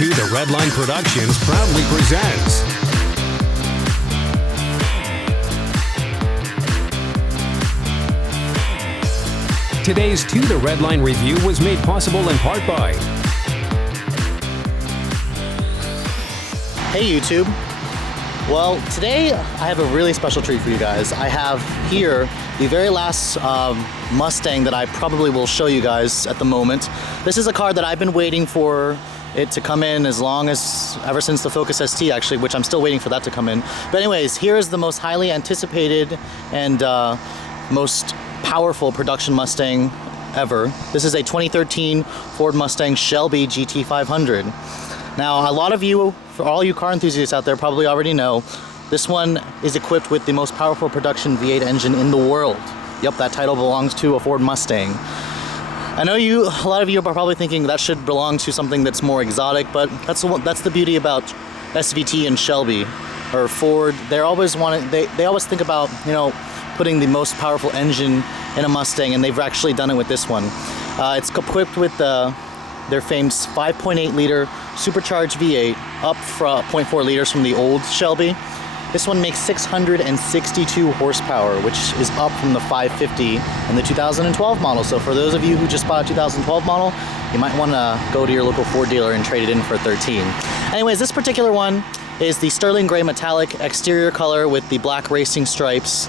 Today's 2 The Redline Productions proudly presents Today's 2 The Redline review was made possible in part by Hey YouTube. Well, today I have a really special treat for you guys. I have here the very last Mustang that I probably will show you guys at the moment. This is a car that I've been waiting for it to come in ever since the Focus ST actually, which I'm still waiting for that to come in. But anyways, here is the most highly anticipated and most powerful production Mustang ever. This is a 2013 Ford Mustang Shelby GT500. Now, a lot of you, for all you car enthusiasts out there, probably already know this one is equipped with the most powerful production V8 engine in the world. Yep, that title belongs to a Ford Mustang. I know a lot of you are probably thinking that should belong to something that's more exotic, but that's the beauty about SVT and Shelby or Ford. They always think about, you know, putting the most powerful engine in a Mustang, and they've actually done it with this one. It's equipped with their famed 5.8 liter supercharged V8, up from 0.4 liters from the old Shelby. This one makes 662 horsepower, which is up from the 550 in the 2012 model. So for those of you who just bought a 2012 model, you might want to go to your local Ford dealer and trade it in for 13. Anyways, this particular one is the sterling gray metallic exterior color with the black racing stripes.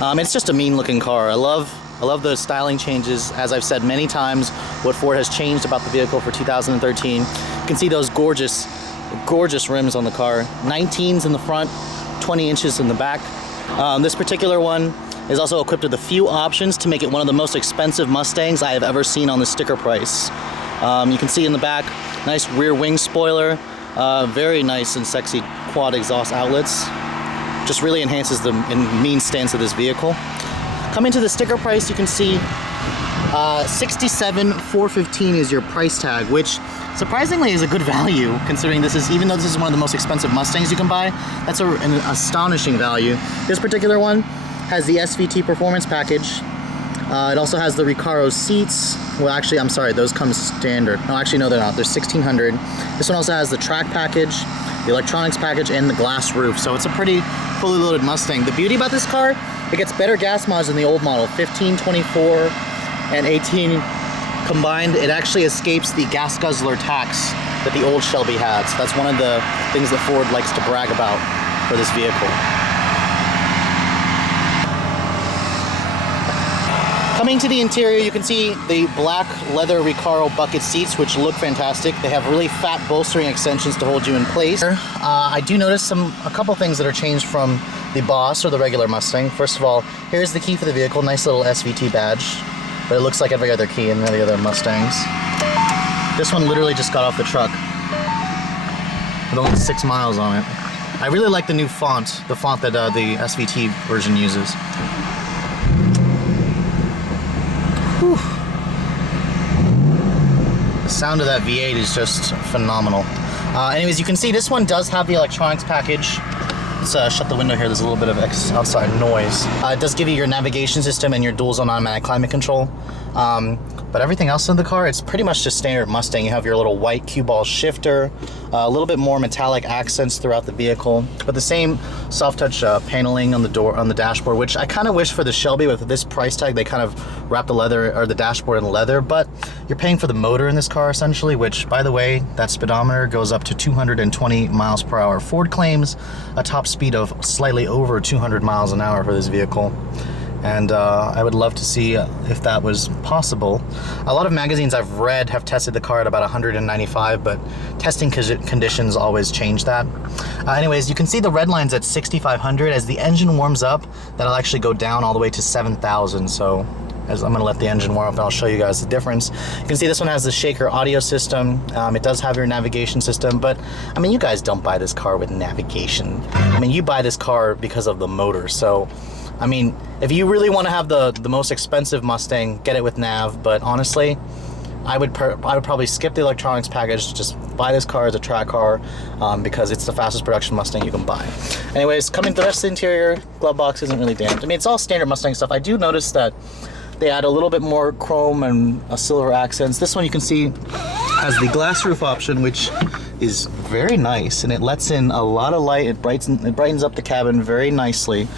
It's just a mean looking car. I love the styling changes. As I've said many times, what Ford has changed about the vehicle for 2013. You can see those gorgeous rims on the car. 19s in the front, 20 inches in the back. This particular one is also equipped with a few options to make it one of the most expensive Mustangs I have ever seen on the sticker price. You can see in the back, nice rear wing spoiler, very nice and sexy quad exhaust outlets. Just really enhances the mean stance of this vehicle. Coming to the sticker price, you can see $67,415 is your price tag, which surprisingly is a good value considering even though this is one of the most expensive Mustangs you can buy. That's an astonishing value. This particular one has the SVT performance package. It also has the Recaro seats. Well, actually, I'm sorry, those come standard. No, actually, no, they're not. They're $1,600. This one also has the track package, the electronics package, and the glass roof. So it's a pretty fully loaded Mustang. The beauty about this car, it gets better gas mileage than the old model. 15, 24, and 18 combined. It actually escapes the gas guzzler tax that the old Shelby had. So that's one of the things that Ford likes to brag about for this vehicle. Coming to the interior, you can see the black leather Recaro bucket seats, which look fantastic. They have really fat bolstering extensions to hold you in place. I do notice a couple things that are changed from the Boss or the regular Mustang. First of all, here's the key for the vehicle, nice little SVT badge, but it looks like every other key in the other Mustangs. This one literally just got off the truck with only 6 miles on it. I really like the new font, the font that the SVT version uses. Whew. The sound of that V8 is just phenomenal. Anyways, you can see this one does have the electronics package. Let's shut the window here. There's a little bit of outside noise. It does give you your navigation system and your dual zone automatic climate control. But everything else in the car, it's pretty much just standard Mustang. You have your little white cue ball shifter, a little bit more metallic accents throughout the vehicle, but the same soft touch paneling on the dashboard, which I kind of wish for the Shelby with this price tag they kind of wrap the dashboard in leather. But you're paying for the motor in this car essentially, which, by the way, that speedometer goes up to 220 miles per hour. Ford claims a top speed of slightly over 200 miles an hour for this vehicle. And I would love to see if that was possible. A lot of magazines I've read have tested the car at about 195, but testing conditions always change that. Anyways, you can see the red line's at 6,500. As the engine warms up, that'll actually go down all the way to 7,000. So as I'm gonna let the engine warm up and I'll show you guys the difference. You can see this one has the Shaker audio system. It does have your navigation system, but I mean, you guys don't buy this car with navigation. I mean, you buy this car because of the motor. So I mean, if you really want to have the most expensive Mustang, get it with nav. But honestly, I would probably skip the electronics package. Just buy this car as a track car because it's the fastest production Mustang you can buy. Anyways, coming to the rest of the interior, glove box isn't really damaged. I mean, it's all standard Mustang stuff. I do notice that they add a little bit more chrome and silver accents. This one you can see has the glass roof option, which is very nice, and it lets in a lot of light. It brightens up the cabin very nicely.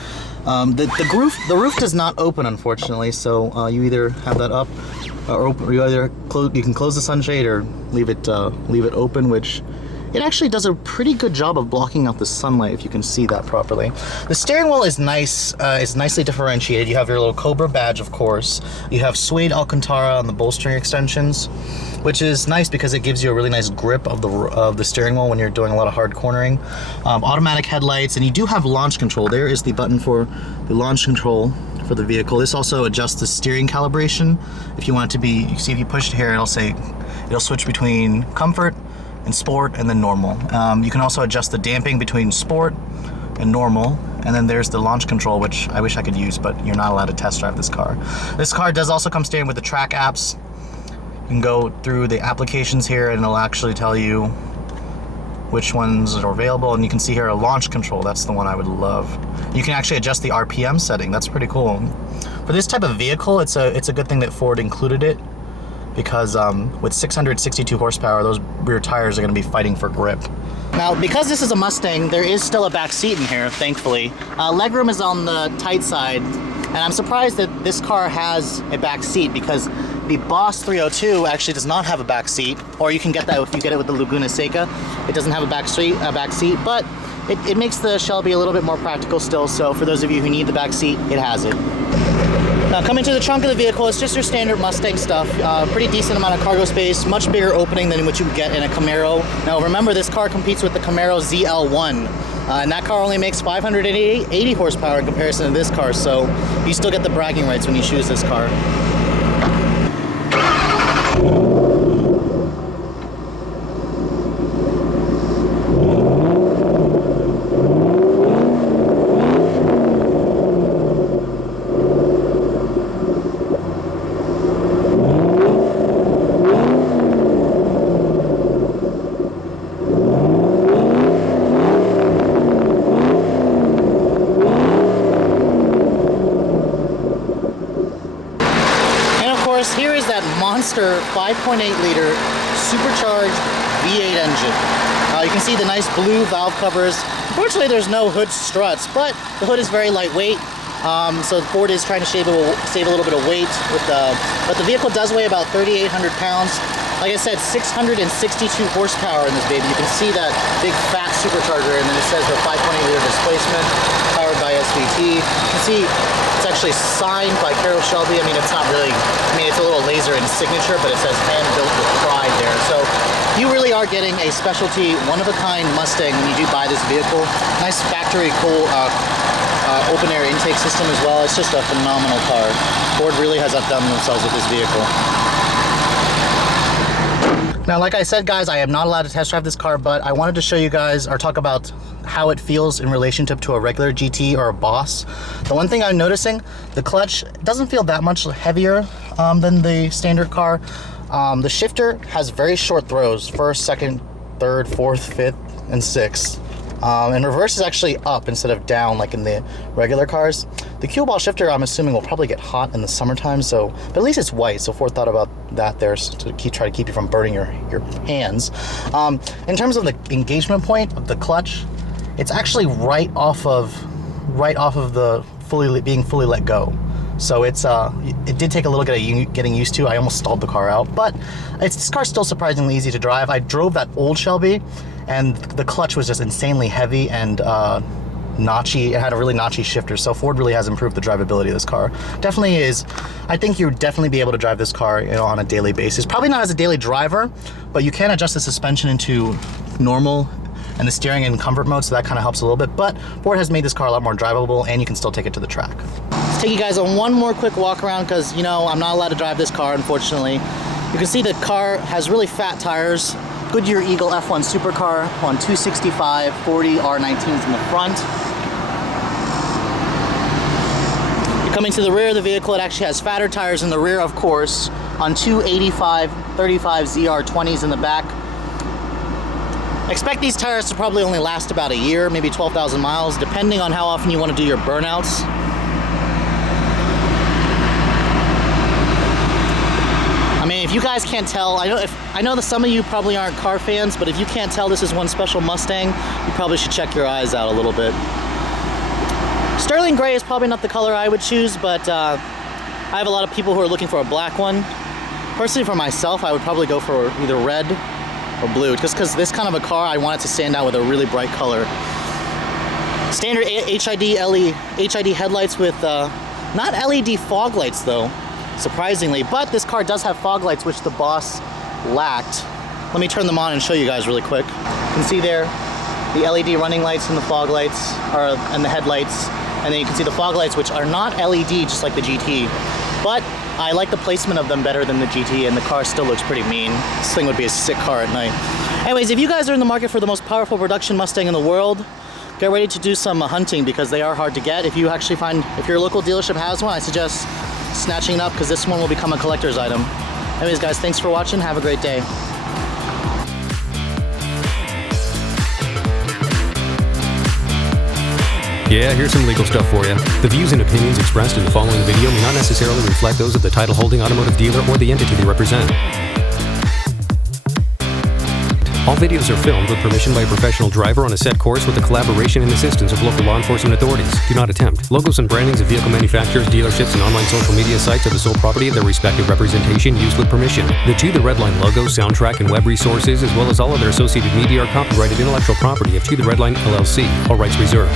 The roof does not open, unfortunately, so you either have that up or open, or you can close the sunshade or leave it open, which it actually does a pretty good job of blocking out the sunlight, if you can see that properly. The steering wheel is nice. It's nicely differentiated. You have your little Cobra badge, of course. You have suede Alcantara on the bolstering extensions, which is nice because it gives you a really nice grip of the steering wheel when you're doing a lot of hard cornering. Automatic headlights, and you do have launch control. There is the button for the launch control for the vehicle. This also adjusts the steering calibration. If you want it to be, you see if you push it here, it'll switch between comfort and sport and then normal. You can also adjust the damping between sport and normal, and then there's the launch control, which I wish I could use, but you're not allowed to test drive this car. This car does also come standard with the track apps. You can go through the applications here and it'll actually tell you which ones are available, and you can see here a launch control. That's the one I would love. You can actually adjust the RPM setting. That's pretty cool. For this type of vehicle, it's a good thing that Ford included it, because with 662 horsepower, those rear tires are going to be fighting for grip. Now, because this is a Mustang, there is still a back seat in here, thankfully. Legroom is on the tight side, and I'm surprised that this car has a back seat, because the Boss 302 actually does not have a back seat, or you can get that if you get it with the Laguna Seca. It doesn't have a back seat, but it makes the Shelby a little bit more practical still, so for those of you who need the back seat, it has it. Now, coming to the trunk of the vehicle, it's just your standard Mustang stuff. Pretty decent amount of cargo space, much bigger opening than what you would get in a Camaro. Now, remember, this car competes with the Camaro ZL1, and that car only makes 580 horsepower in comparison to this car, so you still get the bragging rights when you choose this car. Here is that monster 5.8 liter supercharged V8 engine. You can see the nice blue valve covers. Unfortunately, there's no hood struts, but the hood is very lightweight. So Ford is trying to save a little bit of weight with but the vehicle does weigh about 3,800 pounds. Like I said, 662 horsepower in this baby. You can see that big fat supercharger, and then it says the 5.8 liter displacement, powered by SVT. You can see it's actually signed by Carroll Shelby. I mean, it's not really, it's a little laser in signature, but it says hand built with pride there. So you really are getting a specialty, one-of-a-kind Mustang when you do buy this vehicle. Nice factory cool open air intake system as well. It's just a phenomenal car. Ford really has outdone themselves with this vehicle. Now, like I said, guys, I am not allowed to test drive this car, but I wanted to show you guys or talk about how it feels in relationship to a regular GT or a Boss. The one thing I'm noticing, the clutch doesn't feel that much heavier than the standard car. The shifter has very short throws, first, second, third, fourth, fifth, and sixth. And reverse is actually up instead of down like in the regular cars. The cue ball shifter, I'm assuming, will probably get hot in the summertime, but at least it's white, so Ford thought about that there to try to keep you from burning your hands. In terms of the engagement point of the clutch, it's actually right off of the being fully let go. So it did take a little bit of getting used to. I almost stalled the car out, but this car's still surprisingly easy to drive. I drove that old Shelby, and the clutch was just insanely heavy and notchy. It had a really notchy shifter, so Ford really has improved the drivability of this car. Definitely is. I think you'd definitely be able to drive this car, on a daily basis. Probably not as a daily driver, but you can adjust the suspension into normal and the steering in comfort mode, so that kind of helps a little bit. But Ford has made this car a lot more drivable, and you can still take it to the track. Let's take you guys on one more quick walk around, because I'm not allowed to drive this car, unfortunately. You can see the car has really fat tires. Goodyear Eagle F1 supercar on 265 40 R19s in the front. You're coming to the rear of the vehicle, it actually has fatter tires in the rear, of course, on 285 35 ZR20s in the back. Expect these tires to probably only last about a year, maybe 12,000 miles, depending on how often you want to do your burnouts. If you guys can't tell, I know that some of you probably aren't car fans, but if you can't tell this is one special Mustang, you probably should check your eyes out a little bit. Sterling gray is probably not the color I would choose, but I have a lot of people who are looking for a black one. Personally, for myself, I would probably go for either red or blue, just because this kind of a car, I want it to stand out with a really bright color. Standard HID headlights with not LED fog lights though, surprisingly, but this car does have fog lights, which the Boss lacked. Let me turn them on and show you guys really quick. You can see there the LED running lights and the fog lights, and the headlights, and then you can see the fog lights, which are not LED, just like the GT. But I like the placement of them better than the GT, and the car still looks pretty mean. This thing would be a sick car at night. Anyways, if you guys are in the market for the most powerful production Mustang in the world, get ready to do some hunting, because they are hard to get. If your local dealership has one, I suggest snatching it up, because this one will become a collector's item. Anyways guys, thanks for watching. Have a great day. Yeah, here's some legal stuff for you. The views and opinions expressed in the following video may not necessarily reflect those of the title-holding automotive dealer or the entity they represent. All videos are filmed with permission by a professional driver on a set course with the collaboration and assistance of local law enforcement authorities. Do not attempt. Logos and brandings of vehicle manufacturers, dealerships, and online social media sites are the sole property of their respective representation, used with permission. The To The Redline logo, soundtrack, and web resources, as well as all other associated media, are copyrighted intellectual property of To The Redline LLC. All rights reserved.